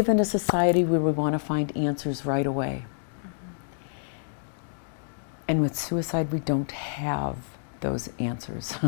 live in a society where we want to find answers right away. And with suicide, we don't have those answers.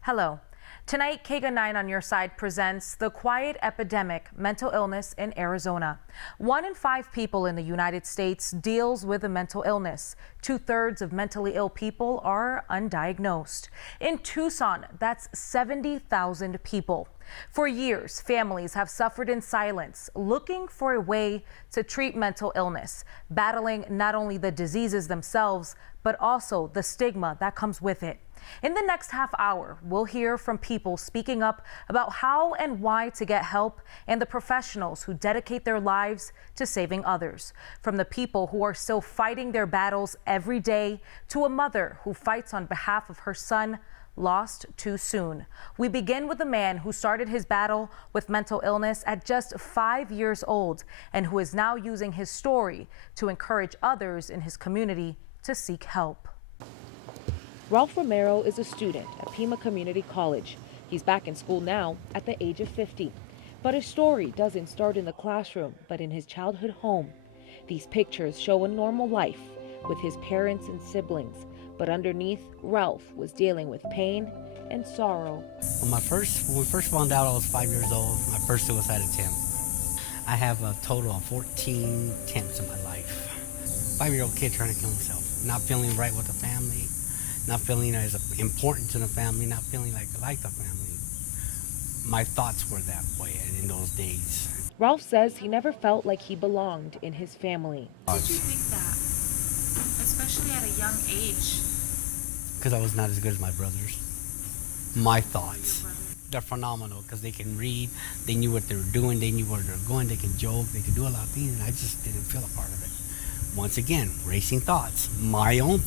Hello. Tonight, KGA 9 on Your Side presents The Quiet Epidemic, Mental Illness in Arizona. 1 in 5 people in the United States deals with a mental illness. 2/3 of mentally ill people are undiagnosed. In Tucson, that's 70,000 people. For years, families have suffered in silence, looking for a way to treat mental illness, battling not only the diseases themselves, but also the stigma that comes with it. In the next half hour, we'll hear from people speaking up about how and why to get help and the professionals who dedicate their lives to saving others. From the people who are still fighting their battles every day to a mother who fights on behalf of her son lost too soon. We begin with a man who started his battle with mental illness at just 5 years old and who is now using his story to encourage others in his community to seek help. Ralph Romero is a student at Pima Community College. He's back in school now at the age of 50. But his story doesn't start in the classroom, but in his childhood home. These pictures show a normal life with his parents and siblings. But underneath, Ralph was dealing with pain and sorrow. When we first found out I was 5 years old, my first suicide attempt. I have a total of 14 attempts in my life. 5-year-old kid trying to kill himself, not feeling right with the family, not feeling as important to the family, not feeling like I like the family. My thoughts were that way in those days. Ralph says he never felt like he belonged in his family. Why did you think that, especially at a young age? Because I was not as good as my brothers. My thoughts, they're phenomenal because they can read, they knew what they were doing, they knew where they were going, they can joke, they can do a lot of things, and I just didn't feel a part of it. Once again, racing thoughts, my own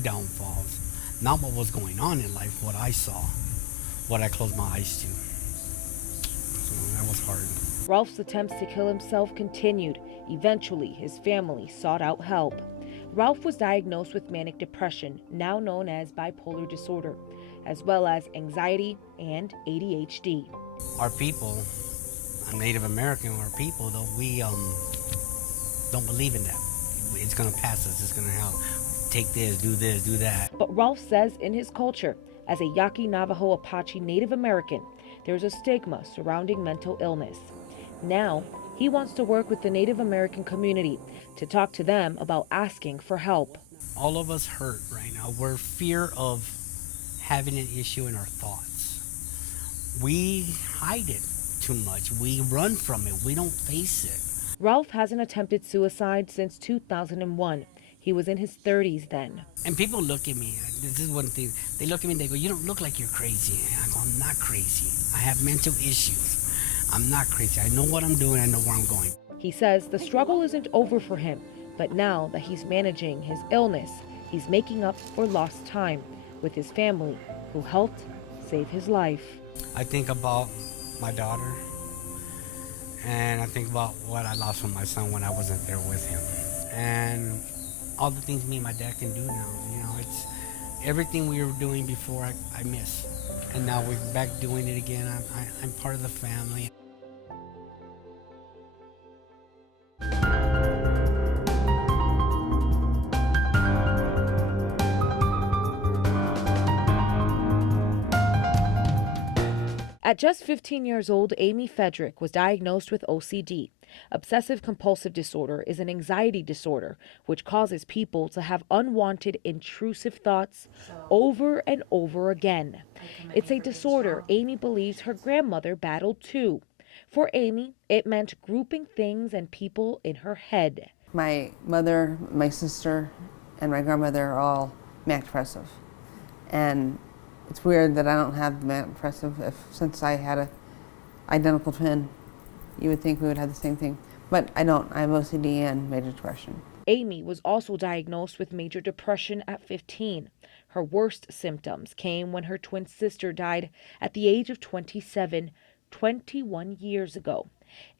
downfalls, not what was going on in life, what I saw, what I closed my eyes to. So that was hard. Ralph's attempts to kill himself continued. Eventually, his family sought out help. Ralph was diagnosed with manic depression, now known as bipolar disorder, as well as anxiety and ADHD. Our people, Native American, our people, though, we don't believe in that. It's going to pass us. It's going to help. Take this, do that. But Ralph says in his culture, as a Yaqui Navajo Apache Native American, there's a stigma surrounding mental illness. Now, he wants to work with the Native American community to talk to them about asking for help. All of us hurt right now. We're fear of having an issue in our thoughts. We hide it too much. We run from it. We don't face it. Ralph hasn't attempted suicide since 2001. He was in his 30s then. And people look at me. This is one thing. They look at me and they go, "You don't look like you're crazy." And I go, "I'm not crazy. I have mental issues. I'm not crazy. I know what I'm doing. I know where I'm going." He says the struggle isn't over for him, but now that he's managing his illness, he's making up for lost time with his family who helped save his life. I think about my daughter, and I think about what I lost from my son when I wasn't there with him. And all the things me and my dad can do now, it's everything we were doing before I miss. And now we're back doing it again. I'm part of the family. At just 15 years old, Amy Frederick was diagnosed with OCD. Obsessive compulsive disorder is an anxiety disorder which causes people to have unwanted, intrusive thoughts over and over again. It's a disorder Amy believes her grandmother battled too. For Amy, it meant grouping things and people in her head. My mother, my sister, and my grandmother are all manic depressive. And it's weird that I don't have the manic depressive. Since I had an identical twin, you would think we would have the same thing. But I don't. I have OCD and major depression. Amy was also diagnosed with major depression at 15. Her worst symptoms came when her twin sister died at the age of 27, 21 years ago.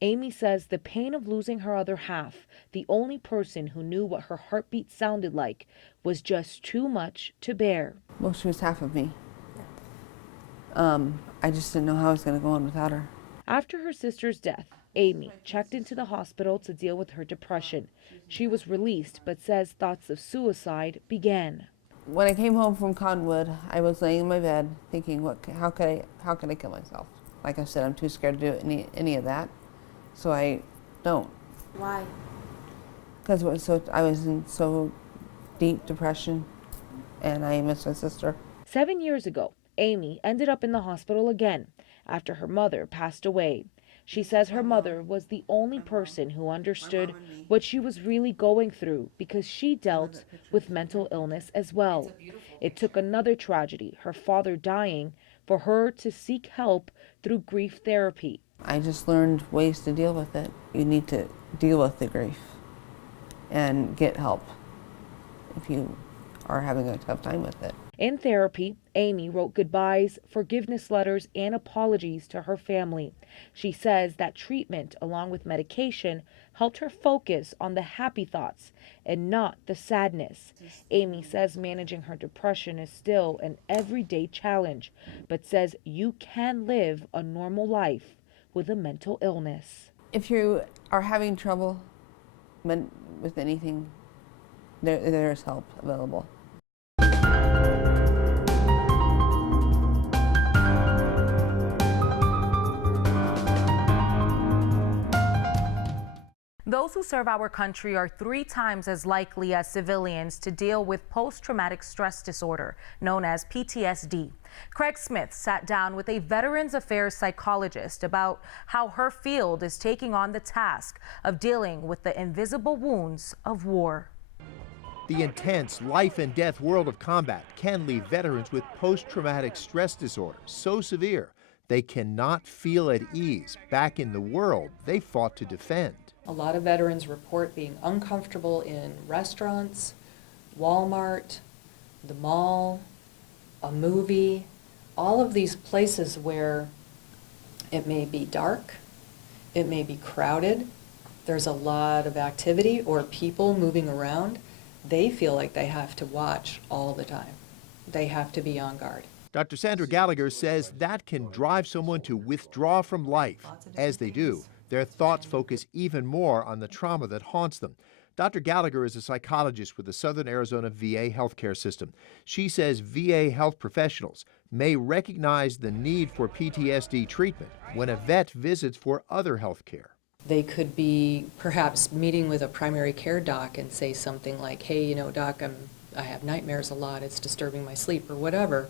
Amy says the pain of losing her other half, the only person who knew what her heartbeat sounded like, was just too much to bear. Well, she was half of me. I just didn't know how I was going to go on without her. After her sister's death, Amy checked into the hospital to deal with her depression. She was released, but says thoughts of suicide began. When I came home from Cottonwood, I was laying in my bed thinking, how could I kill myself? Like I said, I'm too scared to do any of that, so I don't. Why? Because I was in so deep depression, and I miss my sister. 7 years ago, Amy ended up in the hospital again after her mother passed away. She says her mother was the only person who understood what she was really going through because she dealt with mental illness as well. It took another tragedy, her father dying, for her to seek help through grief therapy. I just learned ways to deal with it. You need to deal with the grief and get help if you are having a tough time with it. In therapy, Amy wrote goodbyes, forgiveness letters, and apologies to her family. She says that treatment, along with medication, helped her focus on the happy thoughts and not the sadness. Amy says managing her depression is still an everyday challenge, but says you can live a normal life with a mental illness. If you are having trouble with anything, there is help available. Those who serve our country are 3 times as likely as civilians to deal with post-traumatic stress disorder, known as PTSD. Craig Smith sat down with a Veterans Affairs psychologist about how her field is taking on the task of dealing with the invisible wounds of war. The intense life and death world of combat can leave veterans with post-traumatic stress disorder so severe they cannot feel at ease back in the world they fought to defend. A lot of veterans report being uncomfortable in restaurants, Walmart, the mall, a movie, all of these places where it may be dark, it may be crowded, there's a lot of activity or people moving around. They feel like they have to watch all the time. They have to be on guard. Dr. Sandra Gallagher says that can drive someone to withdraw from life. As they do, their thoughts focus even more on the trauma that haunts them. Dr. Gallagher is a psychologist with the Southern Arizona VA healthcare system. She says VA health professionals may recognize the need for PTSD treatment when a vet visits for other health care. They could be perhaps meeting with a primary care doc and say something like, hey, you know, doc, I have nightmares a lot, it's disturbing my sleep or whatever.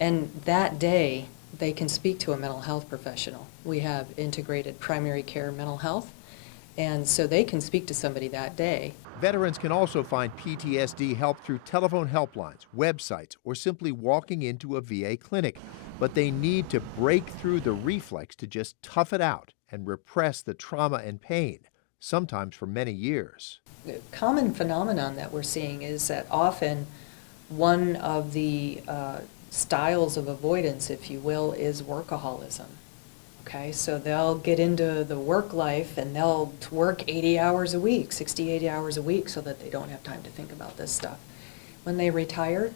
And that day, they can speak to a mental health professional. We have integrated primary care mental health, and so they can speak to somebody that day. Veterans can also find PTSD help through telephone helplines, websites, or simply walking into a VA clinic. But they need to break through the reflex to just tough it out and repress the trauma and pain, sometimes for many years. The common phenomenon that we're seeing is that often one of the styles of avoidance, if you will, is workaholism. Okay, so they'll get into the work life and they'll work 80 hours a week, 60, 80 hours a week so that they don't have time to think about this stuff. When they retire,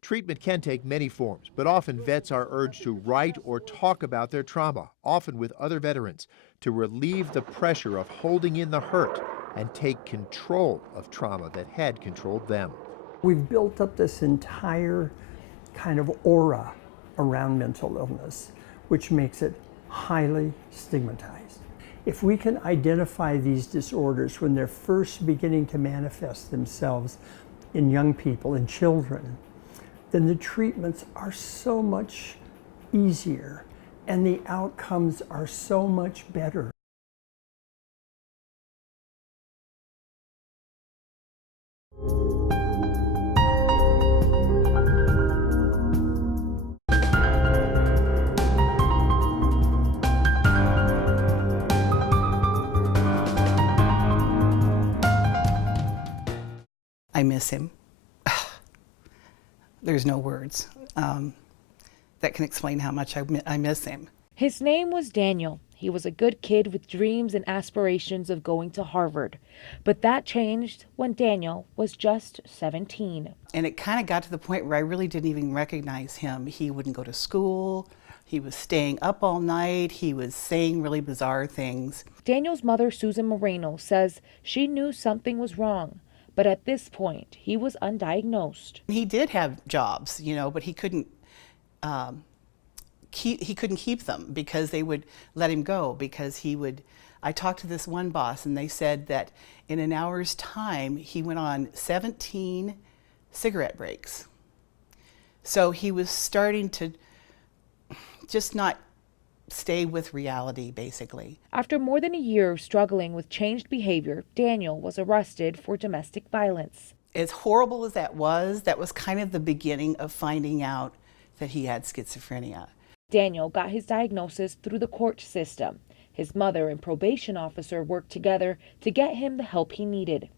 treatment can take many forms, but often vets are urged to write or talk about their trauma, often with other veterans, to relieve the pressure of holding in the hurt and take control of trauma that had controlled them. We've built up this entire kind of aura around mental illness, which makes it highly stigmatized. If we can identify these disorders when they're first beginning to manifest themselves in young people, in children, then the treatments are so much easier and the outcomes are so much better. I miss him. There's no words that can explain how much I miss him. His name was Daniel. He was a good kid with dreams and aspirations of going to Harvard. But that changed when Daniel was just 17. And it kind of got to the point where I really didn't even recognize him. He wouldn't go to school. He was staying up all night. He was saying really bizarre things. Daniel's mother, Susan Moreno, says she knew something was wrong, but at this point, he was undiagnosed. He did have jobs, but he couldn't keep them because they would let him go because I talked to this one boss and they said that in an hour's time, he went on 17 cigarette breaks. So he was starting to just not stay with reality, basically. After more than a year of struggling with changed behavior, Daniel was arrested for domestic violence. As horrible as that was kind of the beginning of finding out that he had schizophrenia. Daniel got his diagnosis through the court system. His mother and probation officer worked together to get him the help he needed,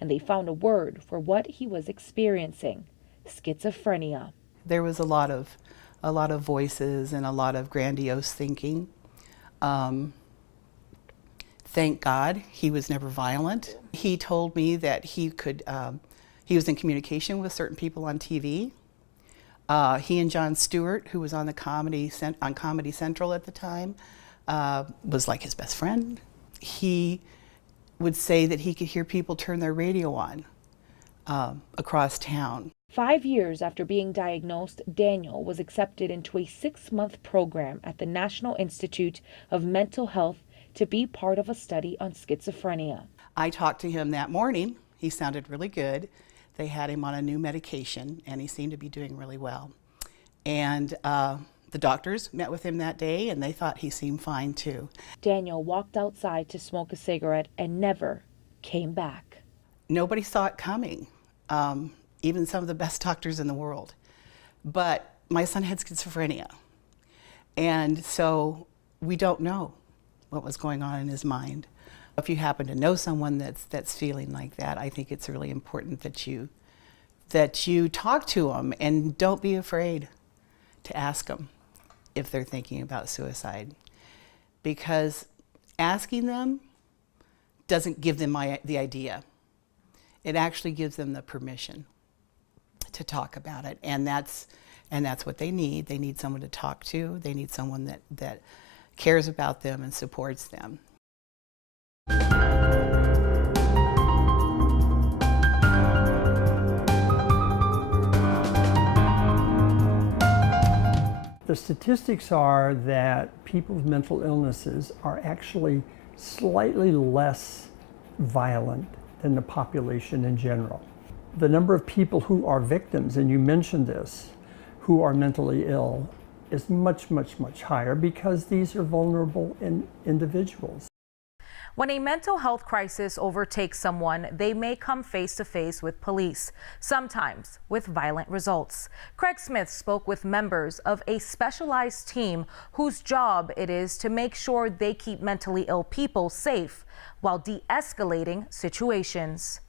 and they found a word for what he was experiencing: schizophrenia. There was a lot of voices and a lot of grandiose thinking. Thank God he was never violent. He told me that he was in communication with certain people on TV. He and Jon Stewart, who was on Comedy Central at the time, was like his best friend. He would say that he could hear people turn their radio on across town. 5 years after being diagnosed, Daniel was accepted into a 6-month program at the National Institute of Mental Health to be part of a study on schizophrenia. I talked to him that morning. He sounded really good. They had him on a new medication, and he seemed to be doing really well. And the doctors met with him that day, and they thought he seemed fine too. Daniel walked outside to smoke a cigarette and never came back. Nobody saw it coming, even some of the best doctors in the world. But my son had schizophrenia, and so we don't know what was going on in his mind. If you happen to know someone that's feeling like that, I think it's really important that you talk to them and don't be afraid to ask them if they're thinking about suicide, because asking them doesn't give them the idea. It actually gives them the permission to talk about it, and that's what they need. They need someone to talk to. They need someone that cares about them and supports them. The statistics are that people with mental illnesses are actually slightly less violent than the population in general. The number of people who are victims, and you mentioned this, who are mentally ill, is much, much, much higher because these are vulnerable individuals. When a mental health crisis overtakes someone, they may come face to face with police, sometimes with violent results. Craig Smith spoke with members of a specialized team whose job it is to make sure they keep mentally ill people safe while de-escalating situations.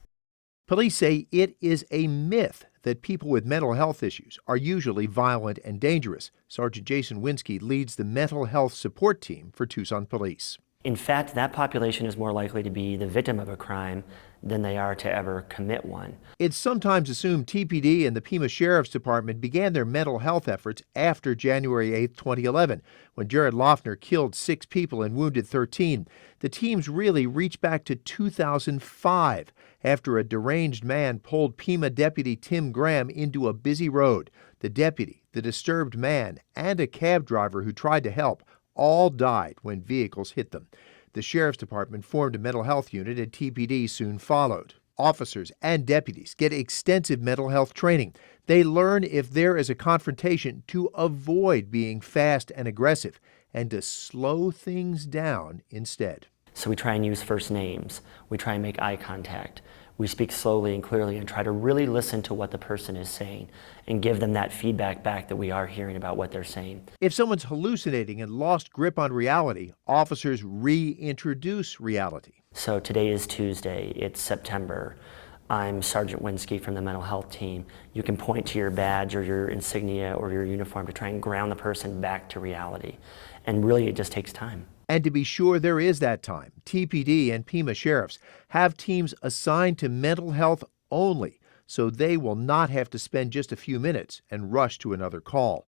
Police say it is a myth that people with mental health issues are usually violent and dangerous. Sergeant Jason Winsky leads the mental health support team for Tucson Police. In fact, that population is more likely to be the victim of a crime than they are to ever commit one. It's sometimes assumed TPD and the Pima Sheriff's Department began their mental health efforts after January 8, 2011, when Jared Loeffner killed 6 people and wounded 13. The teams really reach back to 2005, after a deranged man pulled Pima Deputy Tim Graham into a busy road. The deputy, the disturbed man, and a cab driver who tried to help all died when vehicles hit them. The Sheriff's Department formed a mental health unit, and TPD soon followed. Officers and deputies get extensive mental health training. They learn if there is a confrontation to avoid being fast and aggressive and to slow things down instead. So we try and use first names. We try and make eye contact. We speak slowly and clearly and try to really listen to what the person is saying and give them that feedback back that we are hearing about what they're saying. If someone's hallucinating and lost grip on reality, officers reintroduce reality. So today is Tuesday, it's September. I'm Sergeant Winsky from the mental health team. You can point to your badge or your insignia or your uniform to try and ground the person back to reality. And really, it just takes time. And to be sure there is that time, TPD and Pima Sheriffs have teams assigned to mental health only, so they will not have to spend just a few minutes and rush to another call.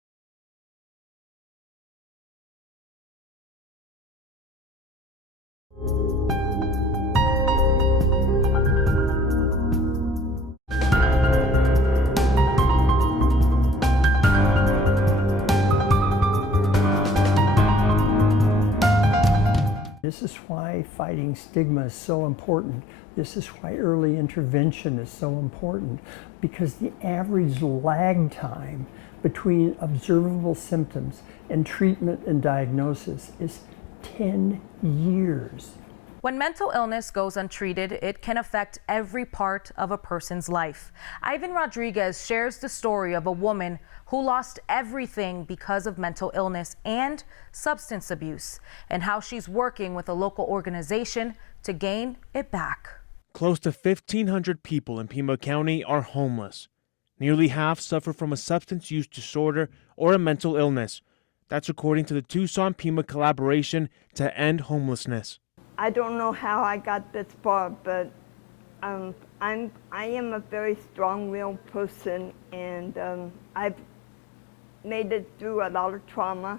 This is why fighting stigma is so important. This is why early intervention is so important, because the average lag time between observable symptoms and treatment and diagnosis is 10 years. When mental illness goes untreated, it can affect every part of a person's life. Ivan Rodriguez shares the story of a woman who lost everything because of mental illness and substance abuse, and how she's working with a local organization to gain it back. Close to 1,500 people in Pima County are homeless. Nearly half suffer from a substance use disorder or a mental illness. That's according to the Tucson-Pima collaboration to end homelessness. I don't know how I got this far, but I am a very strong-willed person, and I've made it through a lot of trauma.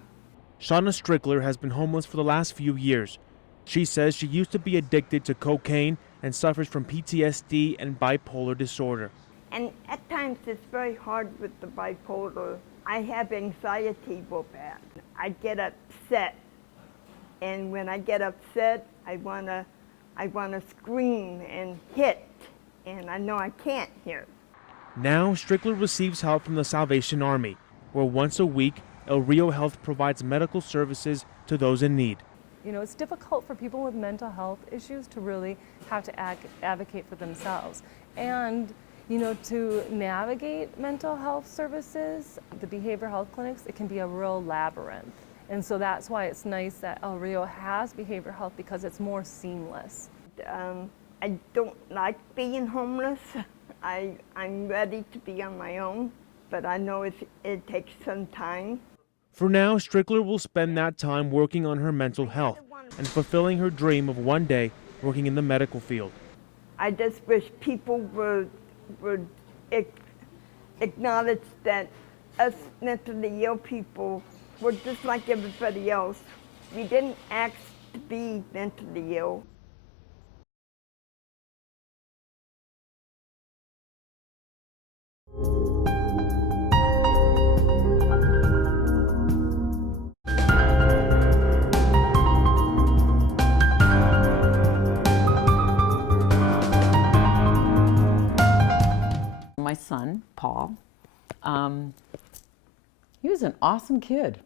Shauna Strickler has been homeless for the last few years. She says she used to be addicted to cocaine and suffers from PTSD and bipolar disorder. And at times it's very hard with the bipolar. I have anxiety real bad. I get upset, and when I get upset, I wanna scream and hit, and I know I can't here. Now, Strickler receives help from the Salvation Army, where once a week, El Rio Health provides medical services to those in need. You know, it's difficult for people with mental health issues to really have to advocate for themselves. And, you know, to navigate mental health services, the behavioral health clinics, it can be a real labyrinth. And so that's why it's nice that El Rio has behavioral health, because it's more seamless. I don't like being homeless. I'm ready to be on my own, but I know it takes some time. For now, Strickler will spend that time working on her mental health and fulfilling her dream of one day working in the medical field. I just wish people would acknowledge that us mentally ill people were just like everybody else. We didn't ask to be mentally ill. My son, Paul, he was an awesome kid.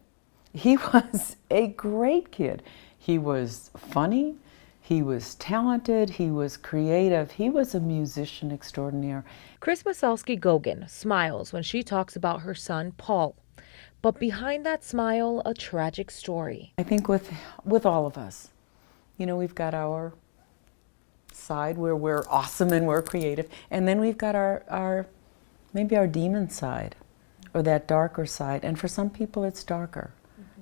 He was a great kid. He was funny, he was talented, he was creative, he was a musician extraordinaire. Chris Masalski-Gogan smiles when she talks about her son, Paul. But behind that smile, a tragic story. I think with all of us, you know, we've got our side where we're awesome and we're creative, and then we've got our maybe our demon side, or that darker side, and for some people it's darker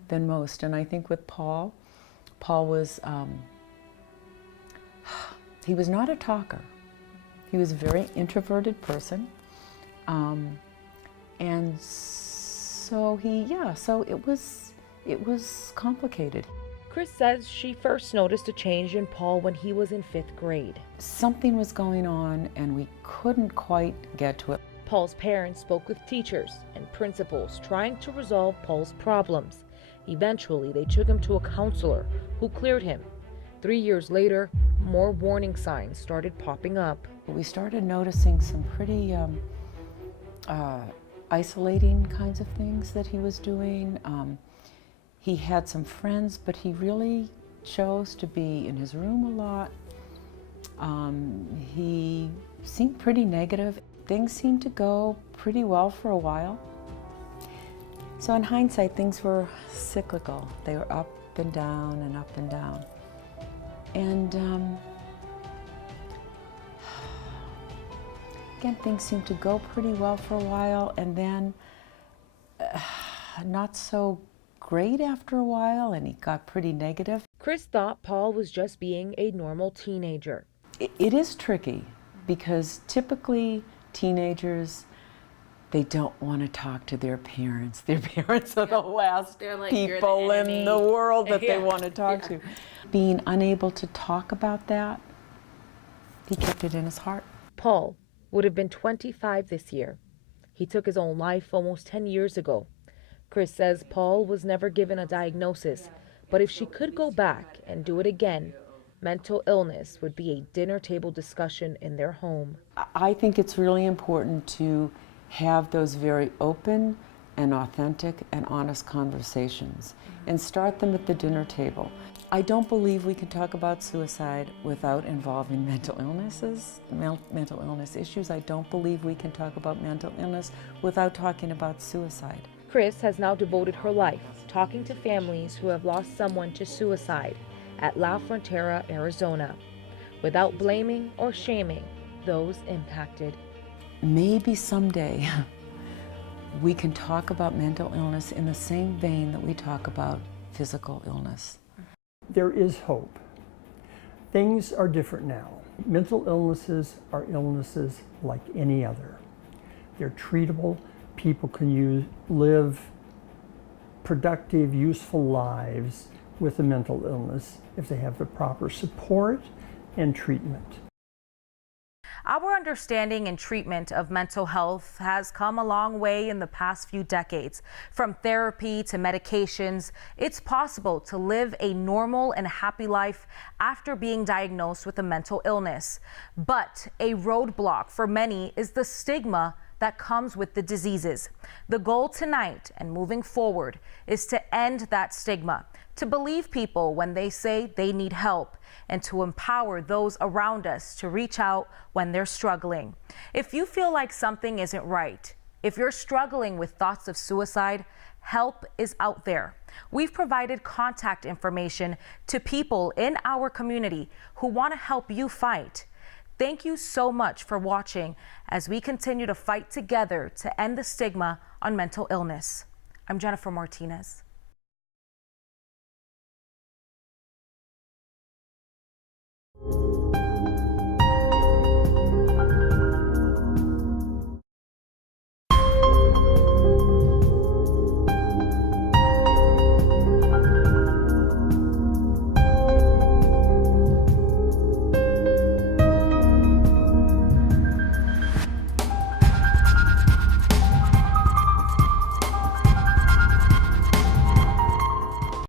than most. And I think with Paul was he was not a talker. He was a very introverted person, and so it was complicated. Chris says she first noticed a change in Paul when he was in 5th grade. Something was going on and we couldn't quite get to it. Paul's parents spoke with teachers and principals trying to resolve Paul's problems. Eventually, they took him to a counselor who cleared him. 3 years later, more warning signs started popping up. We started noticing some pretty isolating kinds of things that he was doing. He had some friends, but he really chose to be in his room a lot. He seemed pretty negative. Things seemed to go pretty well for a while. So in hindsight, things were cyclical. They were up and down and up and down. And again, things seemed to go pretty well for a while, and then not so great after a while, and he got pretty negative. Chris thought Paul was just being a normal teenager. It is tricky, because typically teenagers, they don't want to talk to their parents. Their parents are the last people in the world that they want to talk to. Being unable to talk about that, he kept it in his heart. Paul would have been 25 this year. He took his own life almost 10 years ago. Chris says Paul was never given a diagnosis, But if she could go back and do it again, mental illness would be a dinner table discussion in their home. I think it's really important to have those very open and authentic and honest conversations and start them at the dinner table. I don't believe we can talk about suicide without involving mental illnesses, mental illness issues. I don't believe we can talk about mental illness without talking about suicide. Chris has now devoted her life talking to families who have lost someone to suicide at La Frontera, Arizona, without blaming or shaming those impacted. Maybe someday we can talk about mental illness in the same vein that we talk about physical illness. There is hope. Things are different now. Mental illnesses are illnesses like any other. They're treatable. People can live productive, useful lives with a mental illness if they have the proper support and treatment. Our understanding and treatment of mental health has come a long way in the past few decades. From therapy to medications, it's possible to live a normal and happy life after being diagnosed with a mental illness. But a roadblock for many is the stigma that comes with the diseases. The goal tonight and moving forward is to end that stigma, to believe people when they say they need help, and to empower those around us to reach out when they're struggling. If you feel like something isn't right, if you're struggling with thoughts of suicide, help is out there. We've provided contact information to people in our community who want to help you fight. Thank you so much for watching as we continue to fight together to end the stigma on mental illness. I'm Jennifer Martinez. You